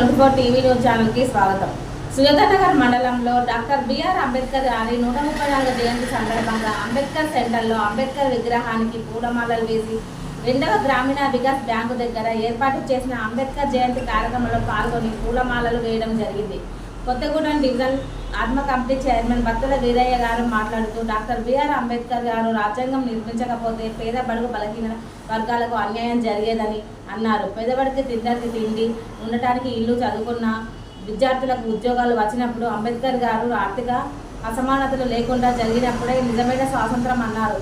Twenty four TV news ఛానల్కి స్వాగతం. సుజాతనగర్ మండలంలో డాక్టర్ బిఆర్ అంబేద్కర్ గారి నూట ముప్పై నాలుగు జయంతి సందర్భంగా అంబేద్కర్ సెంటర్లో అంబేద్కర్ విగ్రహానికి పూలమాలలు వేసి రెండవ గ్రామీణ వికాస్ బ్యాంకు దగ్గర ఏర్పాటు చేసిన అంబేద్కర్ జయంతి కార్యక్రమంలో పాల్గొని పూలమాలలు వేయడం జరిగింది. Kothagudem division ATMA committee chairman Bhakthula Veeraiah గారు మాట్లాడుతూ డాక్టర్ బిఆర్ అంబేద్కర్ గారు రాజ్యాంగం నిర్మించకపోతే పేద బడుగు బలహీన వర్గాలకు అన్యాయం జరిగేదని అన్నారు. పేదవాడికి తిందరికి తిండి ఉండటానికి ఇల్లు చదువుకున్న విద్యార్థులకు ఉద్యోగాలు వచ్చినప్పుడు అంబేద్కర్ గారు ఆర్థిక అసమానతలు లేకుండా జరిగినప్పుడే నిజమైన స్వాతంత్రం అన్నారు.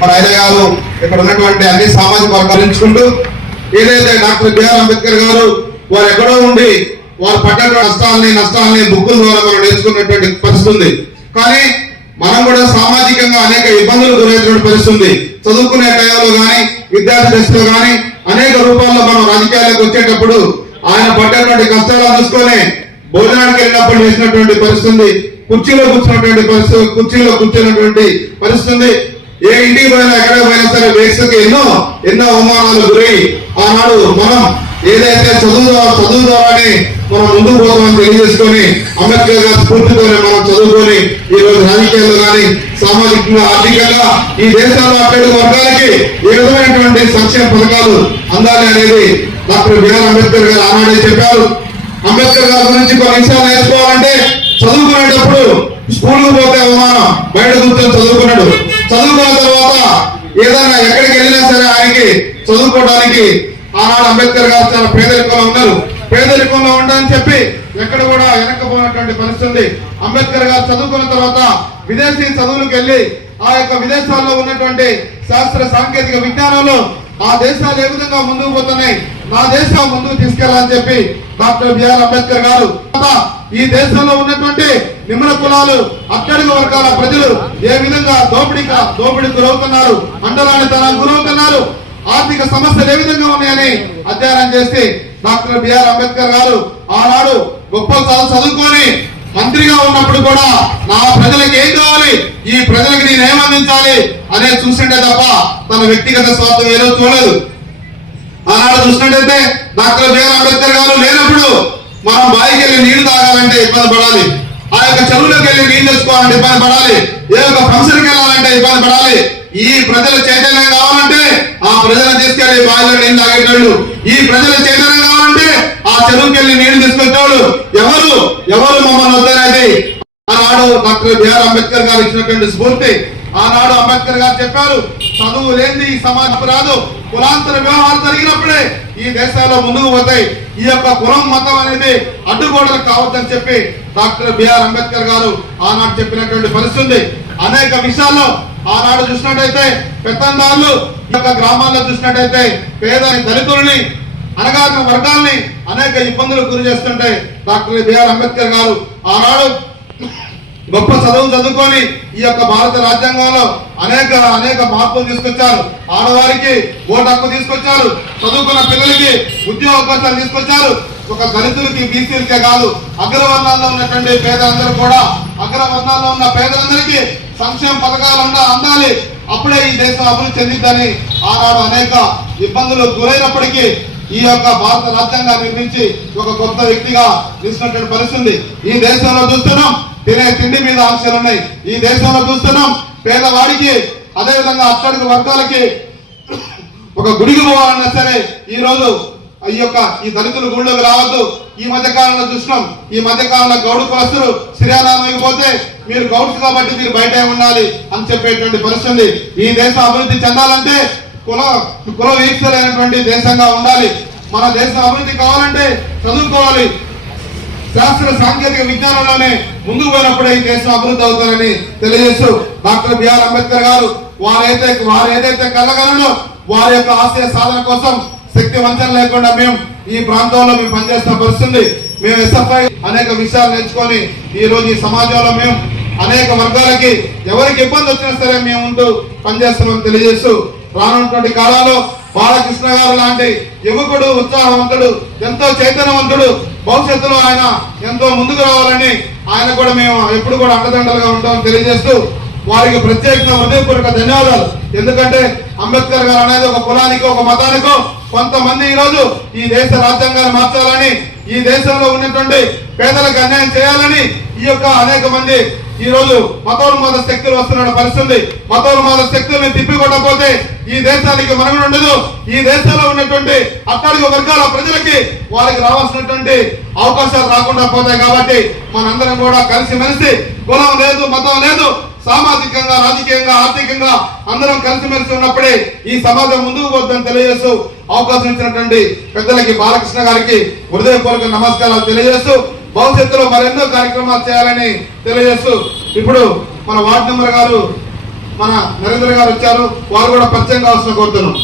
మన ఆయన గారు ఇక్కడ ఉన్నటువంటి అన్ని సామాజిక వర్గాలు ఏదైతే డాక్టర్ బిఆర్ అంబేద్కర్ గారు వారు ఎక్కడో ఉండి వారు పడ్డ కష్టాలని నష్టాలని బుక్కుల ద్వారా మనం నేర్చుకున్నటువంటి పరిస్థితి ఉంది కానీ మనం కూడా సామాజికంగా అనేక ఇబ్బందులు గురైనటువంటి పరిస్థితి ఉంది చదువుకునే టైంలో కానీ విద్యార్థి దశలో కానీ అనేక రూపాల్లో మనం రాజకీయాలకు వచ్చేటప్పుడు ఆయన పడ్డటువంటి కష్టాలను చూసుకొని భోజనానికి వెళ్ళినప్పుడు చేసినటువంటి పరిస్థితి కుర్చీలో కూర్చున్నటువంటి పరిస్థితి కుర్చీలో కూర్చున్నటువంటి పరిస్థితి ఏ ఇంటికి పోయినా ఎక్కడ పోయినా సరే వేసుకు ఎన్నో ఎన్నో అవమానాలు గురై ఆనాడు మనం ఏదైతే చదువు చదువుదామని మనం ముందుకు పోతామని తెలియజేసుకొని అంబేద్కర్ గారి స్ఫూర్తితోనే మనం చదువుకొని ఈ రోజు రాజకీయాల్లో కానీ సామాజికంగా ఆర్థికంగా ఈ దేశంలో అక్కడి వర్గాలకి ఏ విధమైనటువంటి సంక్షేమ పథకాలు అందాలి అనేది డాక్టర్ బిఆర్ అంబేద్కర్ గారు ఆనాడే చెప్పారు. అంబేద్కర్ గారి గురించి కొన్ని విషయాలు నేర్చుకోవాలంటే చదువుకునేటప్పుడు స్కూల్కి పోతే అవమానం బయట కూర్చొని చదువుకున్నాడు. చదువుకున్న తర్వాత ఏదైనా ఎక్కడికి వెళ్ళినా సరే ఆయనకి చదువుకోవడానికి ఆనాడు అంబేద్కర్ గారు చాలా పేదరికంలో ఉన్నారు. పేదరికంలో ఉండని చెప్పి ఎక్కడ కూడా వెనక్కపోయినటువంటి పరిస్థితి ఉంది. అంబేద్కర్ గారు చదువుకున్న తర్వాత విదేశీ చదువులకు వెళ్ళి ఆ యొక్క విదేశాల్లో ఉన్నటువంటి శాస్త్ర సాంకేతిక విజ్ఞానంలో ఆ దేశాలు ఏ విధంగా ముందుకు పోతున్నాయి నా దేశం ముందుకు తీసుకెళ్ళాలని చెప్పి డాక్టర్ బిఆర్ అంబేద్కర్ గారు. ఈ దేశంలో ఉన్నటువంటి నిమ్న కులాలు అట్టడుగు వర్గాల ప్రజలు ఏ విధంగా దోపిడీగా దోపిడీకి గురవుతున్నారు అండరాని తన గురవుతున్నారు ఆర్థిక సమస్యలు ఏ విధంగా ఉన్నాయని అధ్యయనం చేసి డాక్టర్ బిఆర్ అంబేద్కర్ గారు ఆనాడు గొప్ప చదువు చదువుకొని మంత్రిగా ఉన్నప్పుడు కూడా నా ప్రజలకు ఏం కావాలి? ఈ ప్రజలకు నేను ఏం అందించాలి? అనేది చూసిండే తప్ప తన వ్యక్తిగత స్వార్థం ఏదో చూడలేదు. ఆనాడు చూసినట్టయితే డాక్టర్ బిఆర్ అంబేద్కర్ గారు లేనప్పుడు మనం బావికి వెళ్ళి నీళ్ళు తాగాలంటే ఇబ్బంది పడాలి. ఆ యొక్క చెరువులోకి వెళ్ళి నీళ్ళు తెచ్చుకోవాలంటే ఇబ్బంది పడాలి. ఏ యొక్క ఫంక్షన్కి వెళ్ళాలంటే ఇబ్బంది పడాలి. ఈ ప్రజల చైతన్యం కావాలంటే ఆ ప్రజలను తీసుకెళ్ళి బావిలో నేను తాగేటోళ్ళు. ఈ ప్రజల చైతన్యం కావాలంటే ఆ చెరువుకి వెళ్ళి నీళ్ళు తీసుకొచ్చేవాళ్ళు. ఎవరు? ఎవరు మమ్మల్ని వద్దనేది? ఆనాడు డాక్టర్ బిఆర్ అంబేద్కర్ గారు ఇచ్చినటువంటి స్ఫూర్తి. ఆనాడు అంబేద్కర్ గారు చెప్పారు చదువు లేని ఈ సమాజం రాదు. కులాంతర వ్యవహారం జరిగినప్పుడే ఈ దేశాల్లో ముందుకు పోతాయి. ఈ యొక్క కులం మతం అనేది అడ్డుగోడలు కావద్దని చెప్పి డాక్టర్ బిఆర్ అంబేద్కర్ గారు ఆనాడు చెప్పినటువంటి పరిస్థితి. అనేక విషయాల్లో ఆనాడు చూసినట్టయితే పెత్తందారులు ఈ యొక్క గ్రామాల్లో చూసినట్టయితే పేద దళితుల్ని అనగారిన వర్గాల్ని అనేక ఇబ్బందులకు గురి చేస్తుంటే డాక్టర్ బిఆర్ అంబేద్కర్ గారు ఆనాడు గొప్ప చదువు చదువుకొని ఈ యొక్క భారత రాజ్యాంగంలో అనేక అనేక మార్పులు తీసుకొచ్చారు. ఆడవారికి ఓటు హక్కు తీసుకొచ్చారు. చదువుకున్న పిల్లలకి ఉద్యోగ అవకాశాలు తీసుకొచ్చారు. ఒక దళితులకి బీసీలకే కాదు అగ్రవర్ణాల్లో ఉన్నటువంటి పేదలందరూ కూడా అగ్రవర్ణాల్లో ఉన్న పేదలందరికీ సంక్షేమ పథకాలు అందాలి. అప్పుడే ఈ దేశం అభివృద్ధి చెందిద్దని ఆనాడు అనేక ఇబ్బందులు గురైనప్పటికీ ఈ యొక్క భారత రాజ్యాంగా నిర్మించి ఒక కొత్త వ్యక్తిగా తీసుకున్నటువంటి పరిస్థితి ఈ దేశంలో చూస్తున్నాం తినే తిండి మీద ఆంక్షలు ఉన్నాయి. ఈ దేశంలో చూస్తున్నాం పేదవాడికి అదేవిధంగా అట్టడుగు వర్గాలకి ఒక గుడికి పోవాలన్నా సరే ఈ రోజు ఈ యొక్క ఈ దళితులు గుళ్ళోకి రావద్దు. ఈ మధ్య కాలంలో చూసినాం. ఈ మధ్య కాలంలో గౌడు కులస్తులు శ్రీరామానికి పోతే మీరు గౌడ్స్ కాబట్టి మీరు బయటే ఉండాలి అని చెప్పేటువంటి పరిస్థితి ఈ దేశం అభివృద్ధి చెందాలంటే కుల కుల వీక్షలైనటువంటి దేశంగా ఉండాలి. మన దేశం అభివృద్ధి కావాలంటే చదువుకోవాలి. శాస్త్ర సాంకేతిక విజ్ఞానంలోనే ముందుకు పోయినప్పుడే ఈ దేశం అభివృద్ధి అవుతారని తెలియజేస్తూ డాక్టర్ బిఆర్ అంబేద్కర్ గారు వారైతే వారు ఏదైతే కలగలనో వారి యొక్క ఆశయ సాధన కోసం శక్తి వంచన లేకుండా మేము ఈ ప్రాంతంలో మేము పనిచేస్తున్న పరిస్థితుంది మేము ఎస్ఎఫ్ఐ అనేక విషయాలు నేర్చుకొని ఈ రోజు ఈ సమాజంలో మేము అనేక వర్గాలకి ఎవరికి ఇబ్బంది వచ్చినా సరే మేము ఉంటూ పనిచేస్తున్నాం తెలియజేస్తూ రానున్నటువంటి కాలంలో బాలకృష్ణ గారు లాంటి యువకుడు ఉత్సాహవంతుడు ఎంతో చైతన్యవంతుడు భవిష్యత్తులో ఆయన ఎంతో ముందుకు రావాలని ఆయన కూడా మేము ఎప్పుడు కూడా అండదండలుగా ఉంటామని తెలియజేస్తూ వారికి ప్రత్యేకంగా హృదయపూర్వక ధన్యవాదాలు. ఎందుకంటే అంబేద్కర్ గారు అనేది ఒక కులానికో ఒక మతానికో కొంతమంది ఈ రోజు ఈ దేశ రాజ్యాంగాన్ని మార్చాలని ఈ దేశంలో ఉన్నటువంటి పేదలకు అన్యాయం చేయాలని ఈ యొక్క అనేక మంది ఈ రోజు మతోన్మాద శక్తులు వస్తున్న పరిస్థితి. మతోన్మాద శక్తుల్ని తిప్పికొట్టకపోతే ఈ దేశానికి మనుగడ ఉండదు. ఈ దేశంలో ఉన్నటువంటి అట్టడుగు వర్గాల ప్రజలకి వారికి రావాల్సినటువంటి అవకాశాలు రాకుండా పోతాయి కాబట్టి మనందరం కూడా కలిసిమెలిసి కులం లేదు మతం లేదు సామాజికంగా రాజకీయంగా ఆర్థికంగా అందరం కలిసిమెలిసి ఉన్నప్పుడే ఈ సమాజం ముందుకు పోతుందని తెలియజేస్తూ అవకాశం ఇచ్చినటువంటి పెద్దలకి బాలకృష్ణ గారికి హృదయపూర్వక నమస్కారాలు తెలియజేస్తూ భవిష్యత్తులో మరెన్నో కార్యక్రమాలు చేయాలని తెలియజేస్తూ ఇప్పుడు మన వార్డు మెంబర్ గారు మన నరేంద్ర గారు వచ్చారు. వారు కూడా పరిచయం కావాల్సిన కోరుతున్నాం.